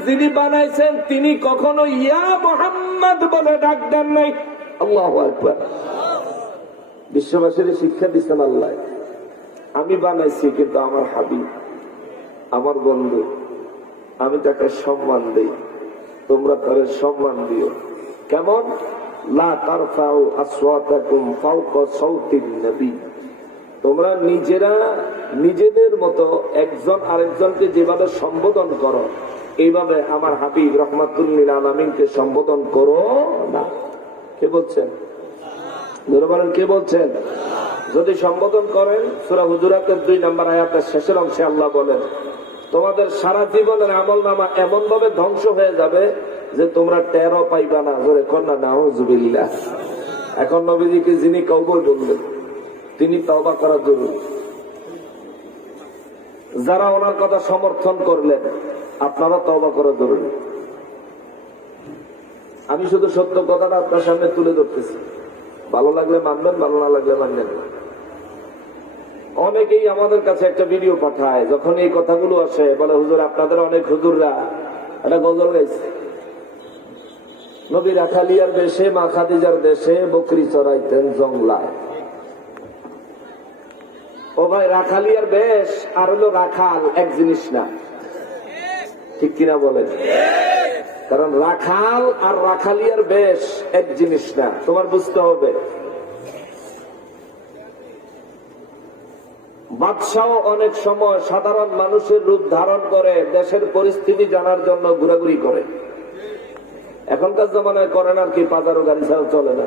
যিনি বানাইছেন, তিনি কখনো ইয়া মোহাম্মদ বলে ডাক দেন নাই। আল্লাহু বিশ্ববাসীর শিক্ষা দিচ্ছেন আল্লাহ। আমি বানাইছি কিন্তু আমার হাবিব, আমার বন্ধু। আমি তাকে সম্মান দিই। তোমরা তার সম্মান দিও। কেমন? লা তোমরা নিজেরা নিজেদের মতো একজন আরেকজনকে যেভাবে সম্বোধন করো, এইভাবে আমার হাবিব রহমাতুল্লিল আলমিনকে সম্বোধন করো না। কে বলছেন? বলেন কে বলছেন? যদি সম্বোধন করেন, সুরা হুজুরাতের দুই নম্বর আয়াতের শেষের অংশে আল্লাহ বলেন, তোমাদের সারা জীবনের আমল নামা এমন ভাবে ধ্বংস হয়ে যাবে যে তোমরা টেরো পাইবা না ধরে কন্যা নাউজুবিল্লা এখন নবীজিকে যিনি কৌবই বললেন তিনি তওবা করা জরুরি। যারা ওনার কথা সমর্থন করলেন, আপনারা তওবা করা জরুরি। আমি শুধু সত্য কথাটা আপনার সামনে তুলে ধরতেছি। ভালো লাগলে মানবেন, ভালো না লাগলে মানবেন না। অনেকেই আমাদের কাছে একটা ভিডিও পাঠায় যখন এই কথাগুলো আসে, বলে, হুজুর, আপনাদের অনেক হুজুররা একটা গজল গাইছে। নবী রাখালিয়ার বেশে মা খাদিজার দেশে বকরি চড়াইতেন জংলায়। ও ভাই রাখালিয়ার বেশ আর হলো রাখাল, এক জিনিস না। ঠিক কিনা বলেন? কারণ রাখাল আর রাখালিয়ার বেশ এক জিনিস না। তোমার বুঝতে হবে। বাদশাহ অনেক সময় সাধারণ মানুষের রূপ ধারণ করে, দেশের পরিস্থিতি জানার জন্য ঘোরাঘুরি করে। এখনকার জমানায় করেন আর কি পাজারও গাড়ি ছাড়া চলে না।